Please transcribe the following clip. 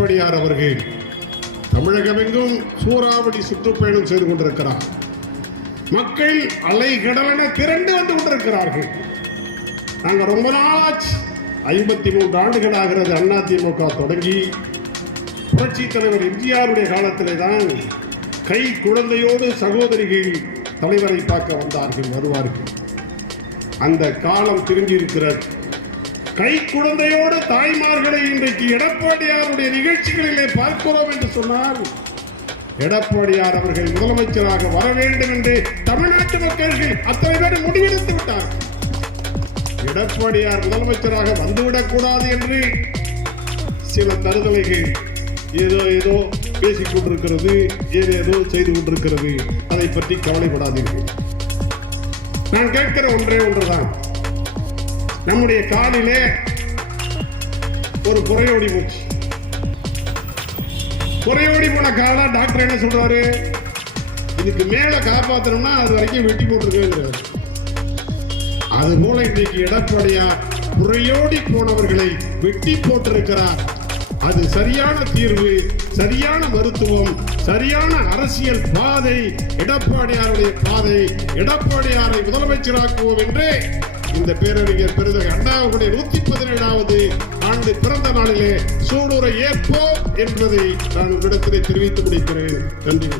எடப்பாடியார் அவர்கள் தமிழகமெங்கும் சூறாவளி சுற்றுப்பயணம் செய்து கொண்டிருக்கிறார். மக்கள் அலைகடலென திரண்டு வந்து கொண்டிருக்கிறார்கள். நாங்கள் ரொம்ப நாளாச்சு, 53 ஆண்டுகள் ஆகிறது அதிமுக தொடங்கி. புரட்சி தலைவர் எம்ஜிஆருடைய காலத்திலே தான் கை குழந்தையோடு சகோதரிகள் தலைவரை பார்க்க வருவார்கள். அந்த காலம் திரும்பி இருக்கிறது. கை குழந்தையோடு தாய்மார்களை இன்றைக்கு எடப்பாடியாருடைய நிகழ்ச்சிகளிலே பார்க்கிறோம் என்று சொன்னால், எடப்பாடியார் அவர்கள் முதலமைச்சராக வர வேண்டும் என்று தமிழ்நாட்டு மக்கள்கள் அத்தனை பேர் முடிவெடுத்து விட்டார். எடப்பாடியார் முதலமைச்சராக வந்துவிடக் கூடாது என்று சில தருதலைகள் ஏதோ பேசிக் கொண்டிருக்கிறது, ஏதேதோ செய்து கொண்டிருக்கிறது. அதை பற்றி கவலைப்படாதீர்கள். நான் கேட்கிற ஒன்றே ஒன்றுதான். நம்முடைய காலிலே ஒரு புறையோடி போச்சு. புறையோடி போன கால டாக்டர் என்ன சொல்றாரு? இதுக்கு மேல காப்பாற்றணும்னா அது வரைக்கும் வெட்டி போட்டிருக்கிறார். அது போல இன்றைக்கு எடப்பாடியார் புறையோடி போனவர்களை வெட்டி போட்டிருக்கிறார். அது சரியான தீர்வு, சரியான மருத்துவம், சரியான அரசியல் பாதை, எடப்பாடியாருடைய பாதை. எடப்பாடியாரை முதலமைச்சராக்குவோம் என்று இந்த பேரறிஞர் பெருந்தகை அண்ணாவுடைய 117வது ஆண்டு பிறந்த நாளிலே சூளுரை ஏற்போம் என்பதை நான் உங்களிடத்திலே தெரிவித்து முடிக்கிறேன். நன்றி.